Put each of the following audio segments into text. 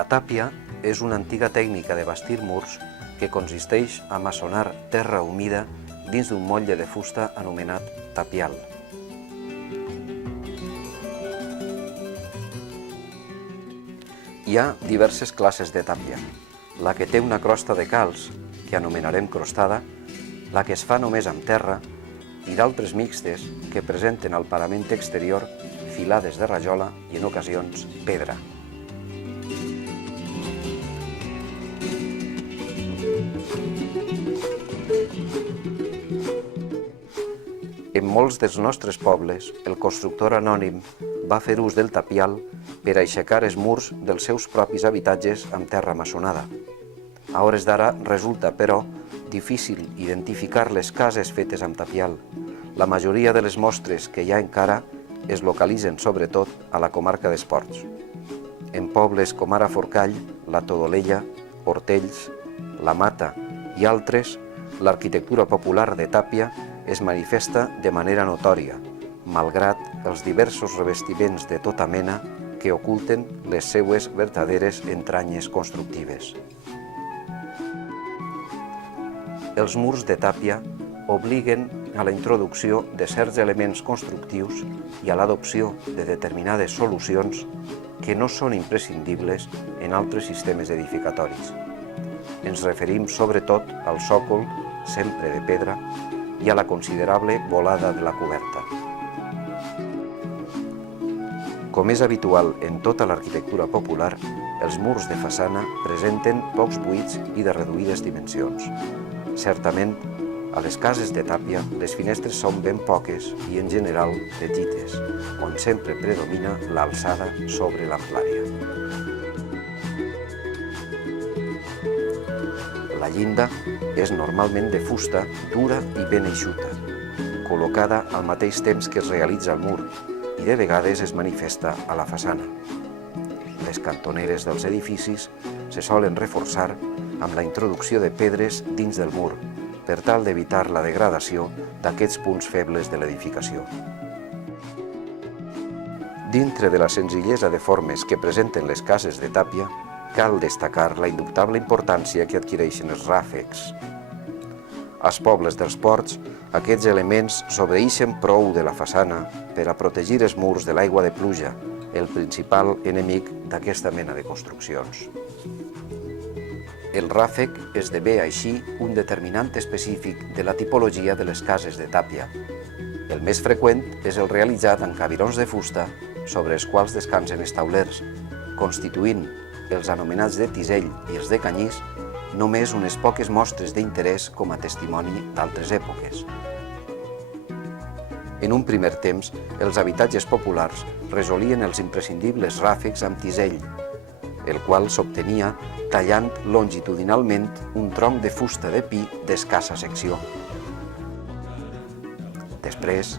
La tàpia és una antiga tècnica de bastir murs que consisteix a maçonar terra humida dins d'un motlle de fusta anomenat tapial. Hi ha diverses classes de tàpia. La que té una crosta de calç, que anomenarem crostada, la que es fa només amb terra, i d'altres mixtes que presenten al parament exterior filades de rajola i, en ocasions, pedra. En molts dels nostres pobles, el constructor anònim va fer ús del tapial per aixecar els murs dels seus propis habitatges amb terra maçonada. A hores d'ara resulta, però, difícil identificar les cases fetes amb tapial. La majoria de les mostres que hi ha encara es localitzen sobretot a la comarca d'Esports. En pobles com ara Forcall, la Todolella, Hortells, la Mata i altres, l'arquitectura popular de tàpia es manifesta de manera notòria, malgrat els diversos revestiments de tota mena que oculten les seues verdaderes entranyes constructives. Els murs de tàpia obliguen a la introducció de certs elements constructius i a l'adopció de determinades solucions que no són imprescindibles en altres sistemes edificatoris. Ens referim sobretot al sòcol, sempre de pedra, i a la considerable volada de la coberta. Com és habitual en tota l'arquitectura popular, els murs de façana presenten pocs buits i de reduïdes dimensions. Certament, a les cases de tàpia, les finestres són ben poques i, en general, petites, on sempre predomina l'alçada sobre l'amplària. La llinda és normalment de fusta dura i ben eixuta, col·locada al mateix temps que es realitza el mur i de vegades es manifesta a la façana. Les cantoneres dels edificis se solen reforçar amb la introducció de pedres dins del mur, per tal d'evitar la degradació d'aquests punts febles de l'edificació. Dintre de la senzillesa de formes que presenten les cases de tàpia, cal destacar la indubtable importància que adquireixen els ràfecs. Als pobles dels ports, aquests elements sobreïxen prou de la façana per a protegir els murs de l'aigua de pluja, el principal enemic d'aquesta mena de construccions. El ràfec esdevé així un determinant específic de la tipologia de les cases de tàpia. El més freqüent és el realitzat amb cabirons de fusta sobre els quals descansen els taulers, constituint els anomenats de tisell i els de canyís només unes poques mostres d'interès com a testimoni d'altres èpoques. En un primer temps, els habitatges populars resolien els imprescindibles ràfecs amb tisell, el qual s'obtenia tallant longitudinalment un tronc de fusta de pi d'escassa secció. Després,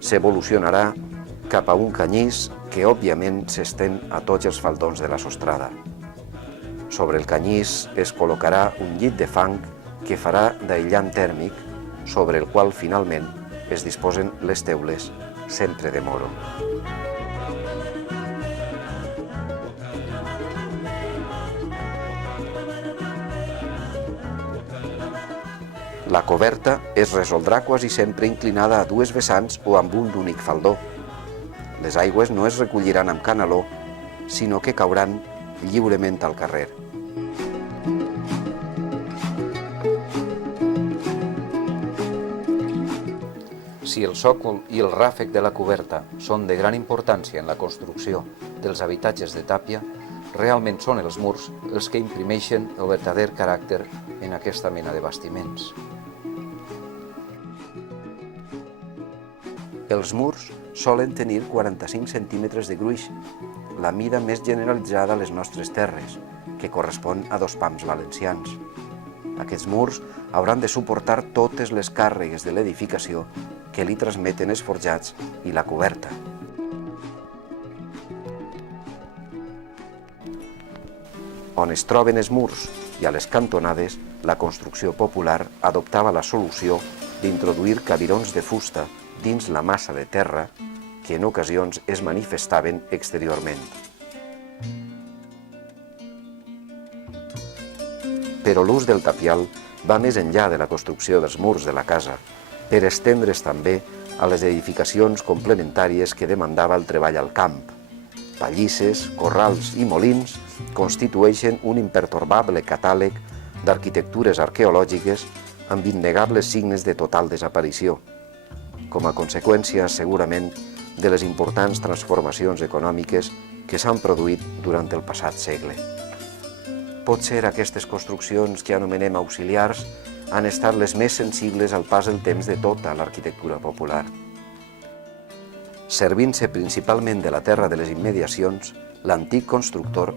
s'evolucionarà cap a un canyís que, òbviament, s'estén a tots els faldons de la sostrada. Sobre el canyís es col·locarà un llit de fang que farà d'aïllant tèrmic, sobre el qual, finalment, es disposen les teules, sempre de moro. La coberta es resoldrà quasi sempre inclinada a dues vessants o amb un únic faldó. Les aigües no es recolliran amb canaló, sinó que cauran lliurement al carrer. Si el sòcol i el ràfec de la coberta són de gran importància en la construcció dels habitatges de tàpia, realment són els murs els que imprimeixen el verdader caràcter en aquesta mena de bastiments. Els murs solen tenir 45 centímetres de gruix, la mida més generalitzada a les nostres terres, que correspon a 2 pams valencians. Aquests murs hauran de suportar totes les càrregues de l'edificació que li transmeten els forjats i la coberta. On es troben els murs i a les cantonades, la construcció popular adoptava la solució d'introduir cabirons de fusta dins la massa de terra que en ocasions es manifestaven exteriorment. Però l'ús del tapial va més enllà de la construcció dels murs de la casa, per estendre's també a les edificacions complementàries que demandava el treball al camp. Pallisses, corrals i molins constitueixen un impertorbable catàleg d'arquitectures arqueològiques amb innegables signes de total desaparició, com a conseqüència, segurament, de les importants transformacions econòmiques que s'han produït durant el passat segle. Potser aquestes construccions que anomenem auxiliars han estat les més sensibles al pas del temps de tota l'arquitectura popular. Servint-se principalment de la terra de les immediacions, l'antic constructor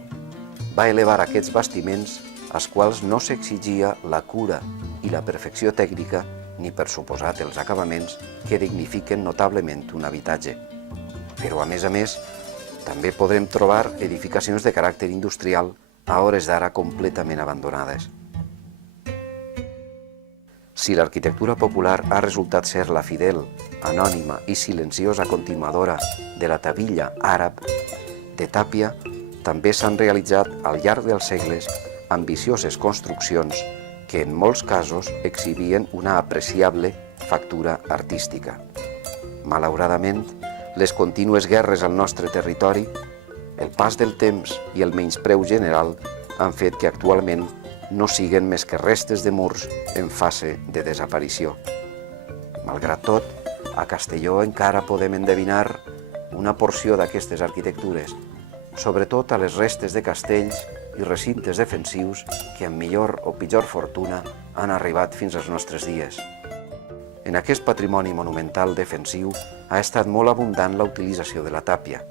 va elevar aquests bastiments als quals no s'exigia la cura i la perfecció tècnica ni, per suposat, els acabaments que dignifiquen notablement un habitatge. Però, a més, també podrem trobar edificacions de caràcter industrial a hores d'ara completament abandonades. Si l'arquitectura popular ha resultat ser la fidel, anònima i silenciosa continuadora de la tavilla àrab de tàpia, també s'han realitzat al llarg dels segles ambicioses construccions que en molts casos exhibien una apreciable factura artística. Malauradament, les contínues guerres al nostre territori, el pas del temps i el menyspreu general han fet que actualment no siguen més que restes de murs en fase de desaparició. Malgrat tot, a Castelló encara podem endevinar una porció d'aquestes arquitectures, sobretot a les restes de castells i recintes defensius que amb millor o pitjor fortuna han arribat fins als nostres dies. En aquest patrimoni monumental defensiu ha estat molt abundant la utilització de la tàpia.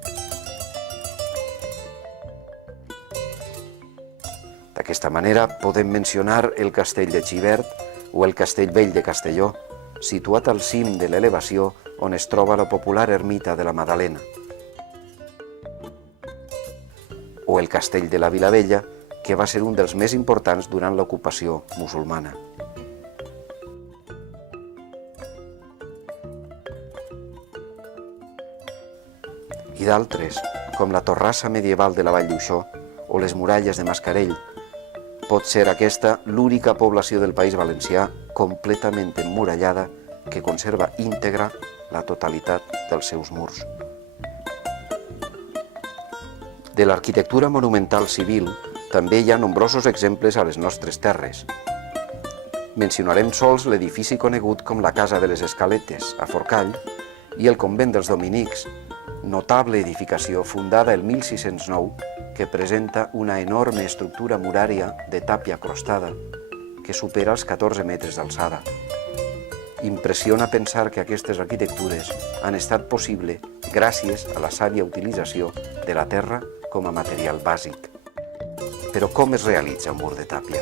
D'aquesta manera podem mencionar el castell de Xivert o el castell vell de Castelló, situat al cim de l'elevació on es troba la popular ermita de la Madalena, o el castell de la Vilavella, que va ser un dels més importants durant l'ocupació musulmana. I d'altres, com la torrassa medieval de la Vall d'Uixó o les muralles de Mascarell, pot ser aquesta l'única població del País Valencià completament emmurallada que conserva íntegra la totalitat dels seus murs. De l'arquitectura monumental civil també hi ha nombrosos exemples a les nostres terres. Mencionarem sols l'edifici conegut com la Casa de les Escaletes, a Forcall, i el convent dels Dominics, notable edificació fundada el 1609 que presenta una enorme estructura murària de tàpia crostada que supera els 14 metres d'alçada. Impressiona pensar que aquestes arquitectures han estat possible gràcies a la sàvia utilització de la terra com a material bàsic. Però com es realitza un mur de tàpia?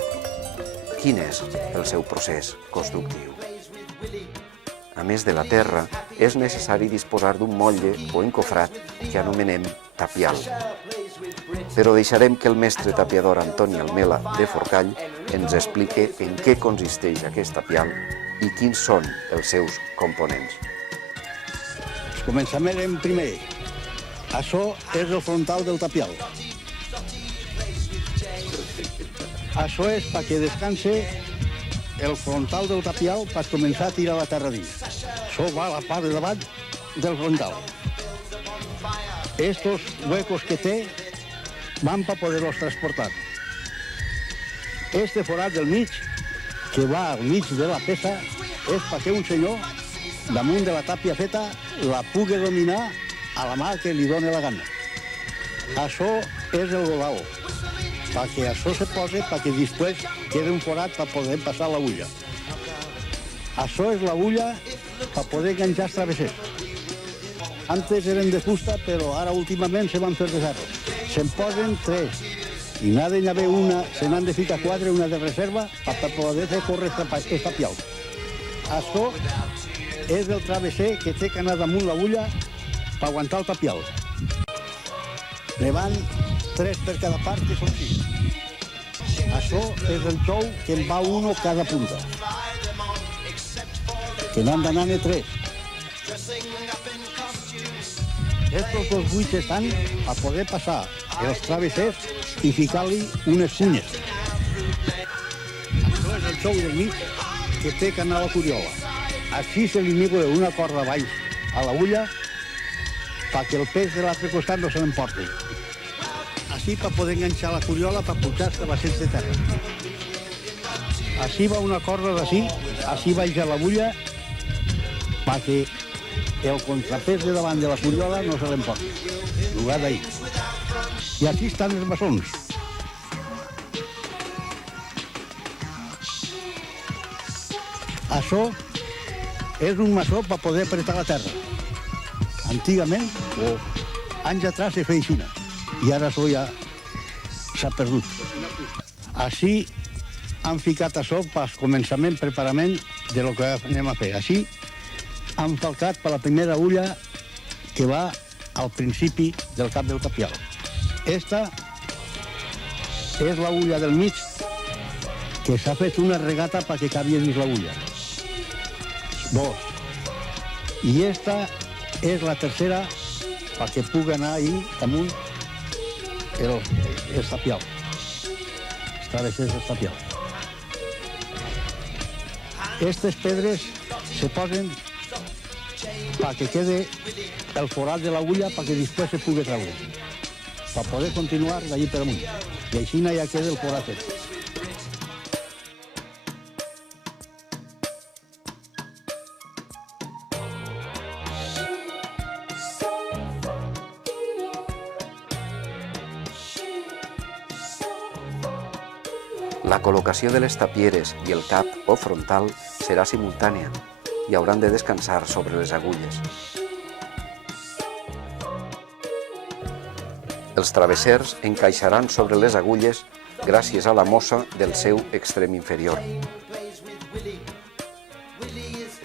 Quin és el seu procés constructiu? A més de la terra, és necessari disposar d'un motlle o encofrat que anomenem tapial. Però deixarem que el mestre tapiador Antoni Almela de Forcall ens explique en què consisteix aquest tapial i quins són els seus components. Començarem primer. Això és el frontal del tapial. Això és perquè descanse el frontal del tapial per començar a tirar la terra dins. Això va a la part de davant del frontal. Estos huecos que té van per poder-los transportar. Este forat del mig, que va al mig de la peça, és perquè un senyor, damunt de la tàpia feta, la pugui dominar a la mà que li doni la gana. Això és el godal, perquè això se posa perquè després queda un forat per poder passar l'agulla. Això és l'agulla per poder enganxar els travessers. Antes eren de fusta, però ara últimament se van fer de ferro. Se'n posen 3 i n'ha d'haver una, se n'han de ficar 4, una de reserva per poder fer córrer els tapials. Això és el travesser que té que anar damunt l'agulla per aguantar el tapial. Ne van 3 per cada part, que són 6. Això és el xou que en va uno cada punta. Que n'han d'anar-ne 3. Estos dos buits estan a poder passar els travessers i ficar-li unes cunyes. xou del mig que té que anar a la curiola. Així se li migla una corda baix a l'agulla perquè el pes de l'altre costat no se l'emporti. Així per poder enganxar la curiola per pujar-se a vaixells de terra. Així va una corda d'ací, així baix a l'agulla perquè el contrapès de davant de la curiola no se l'emporti. Lugar d'ahí. I així estan els maçons. Això és un maçó per poder apretar la terra. Antigament, o anys atrás, se feia així, i ara això ja s'ha perdut. Així han ficat això per començament, preparament de lo que anem a fer. Així han falcat per la primera ulla que va al principi del cap del tapial. Esta és la ulla del mig que s'ha fet una regata perquè cabi dins la ulla. Dos. I esta és la tercera perquè pugui anar ahí damunt el tapial. Els travessers del tapial. Aquestes pedres se posen perquè quede el forat de l'agulla perquè després se pugui treure. Per poder continuar d'allí per amunt. I així ja queda el forat. La col·locació de les tapieres i el cap o frontal serà simultània i hauran de descansar sobre les agulles. Els travessers encaixaran sobre les agulles gràcies a la mossa del seu extrem inferior.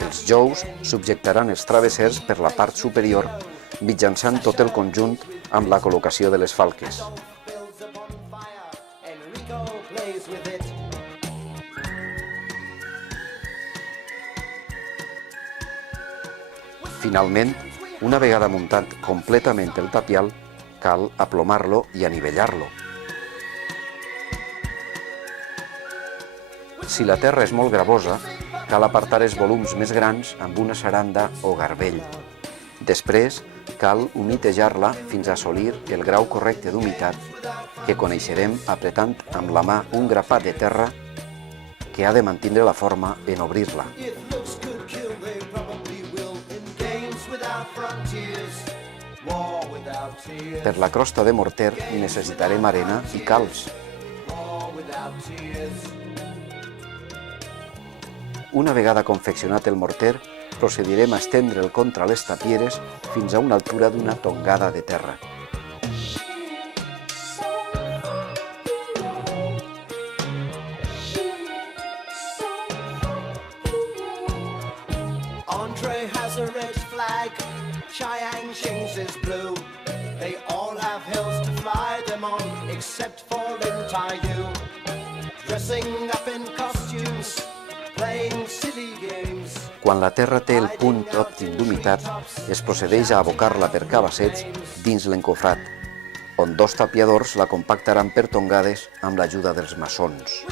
Els jous subjectaran els travessers per la part superior mitjançant tot el conjunt amb la col·locació de les falques. Finalment, una vegada muntat completament el tapial, cal aplomar-lo i anivellar-lo. Si la terra és molt gravosa, cal apartar els volums més grans amb una saranda o garbell. Després, cal humitejar-la fins a assolir el grau correcte d'humitat que coneixerem apretant amb la mà un grapat de terra que ha de mantenir la forma en obrir-la. Per la crosta de morter necessitarem arena i calç. Una vegada confeccionat el morter, procedirem a estendre'l contra les tapieres fins a una altura d'una tongada de terra. Chiang Shing's is blue. They all have hills to fly them on, except for Lin Tai Yu. Dressing up in costumes, playing silly games. Quan la terra té el punt òptim d'humitat, es procedeix a abocar-la per cabassets dins l'encofrat, on dos tapiadors la compactaran per tongades amb l'ajuda dels maçons.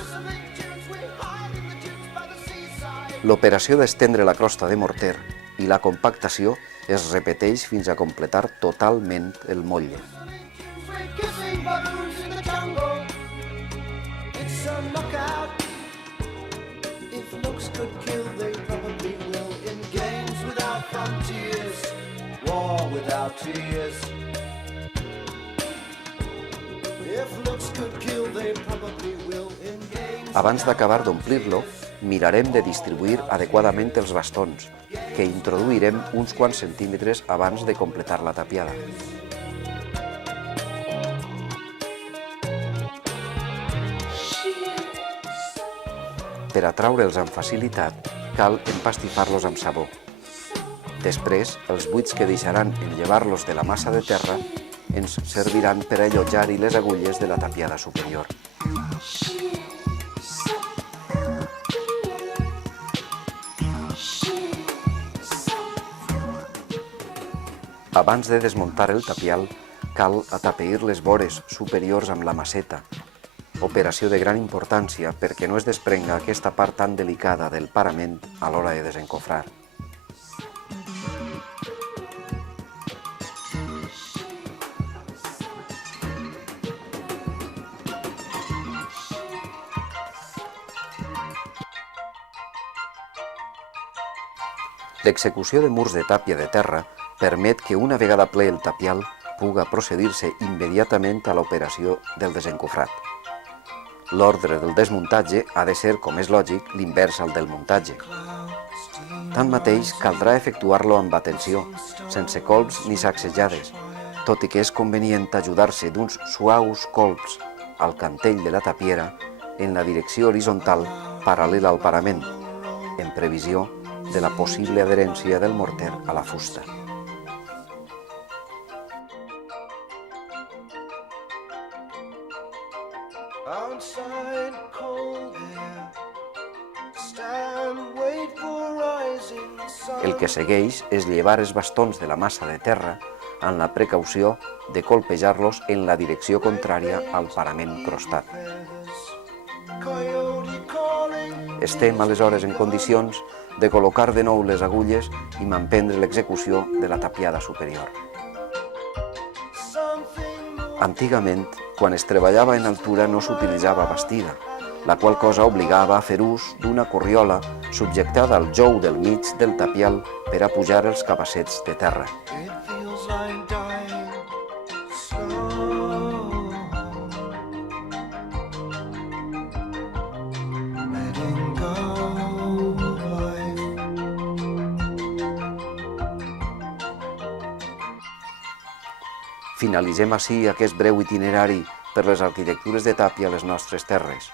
L'operació d'estendre la crosta de morter i la compactació es repeteix fins a completar totalment el motlle. Abans d'acabar d'omplir-lo, mirarem de distribuir adequadament els bastons, que introduirem uns quants centímetres abans de completar la tapiada. Per atraure'ls amb facilitat, cal empastifar-los amb sabó. Després, els buits que deixaran en llevar-los de la massa de terra ens serviran per a allotjar-hi les agulles de la tapiada superior. Abans de desmuntar el tapial, cal atapeir les vores superiors amb la maceta operació de gran importància perquè no es desprenga aquesta part tan delicada del parament a l'hora de desencofrar. L'execució de murs de tàpia de terra permet que una vegada ple el tapial puga procedir-se immediatament a l'operació del desencofrat. L'ordre del desmuntatge ha de ser, com és lògic, l'invers al del muntatge. Tanmateix, caldrà efectuar-lo amb atenció, sense colps ni sacsejades, tot i que és convenient ajudar-se d'uns suaus colps al cantell de la tapiera en la direcció horitzontal paral·lela al parament, en previsió de la possible adherència del morter a la fusta. El que segueix és llevar els bastons de la massa de terra amb la precaució de colpejar-los en la direcció contrària al parament crostat. Estem aleshores en condicions de col·locar de nou les agulles i manprendre l'execució de la tapiada superior. Antigament, quan es treballava en altura no s'utilitzava bastida, la qual cosa obligava a fer ús d'una corriola subjectada al jou del mig del tapial per a pujar els cabassets de terra. Finalitzem ací aquest breu itinerari per les arquitectures de tàpia a les nostres terres,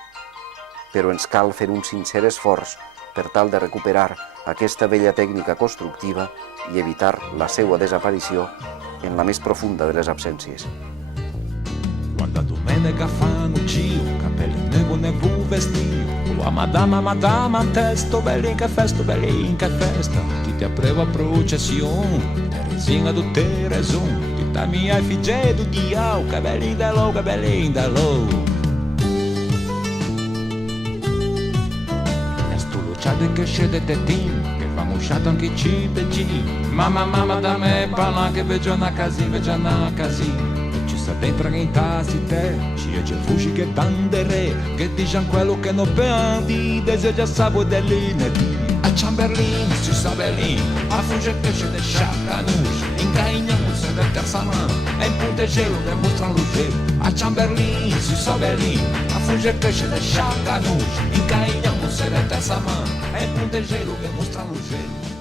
però ens cal fer un sincer esforç per tal de recuperar aquesta vella tècnica constructiva i evitar la seva desaparició en la més profunda de les absències. Quando a domenica fanno tio, capelli nevo vestio, a madama, testo, bellin che festa, ti te apreva processione, Terezinha do Terezum, ti da minha figé do dial, cabelinho da low. Esto luciate che scende tetin, che fa musciato anche ci peggi, mamma da me parla che veggio na casin. Sta dentro in casa di te, ci fuggi che tandere, che dicono quello che non prendi, deseja sabor dell'inedì. A Chamberlain, sui sabelin, a fugge che c'è del chacanus, incainamos da terza mano, e in punta gelo che mostrano lo gelo. A Chamberlain, sui sabelin, a fugge che c'è del chacanus, incainamos da terza mano, e in punta gelo che mostrano lo gelo.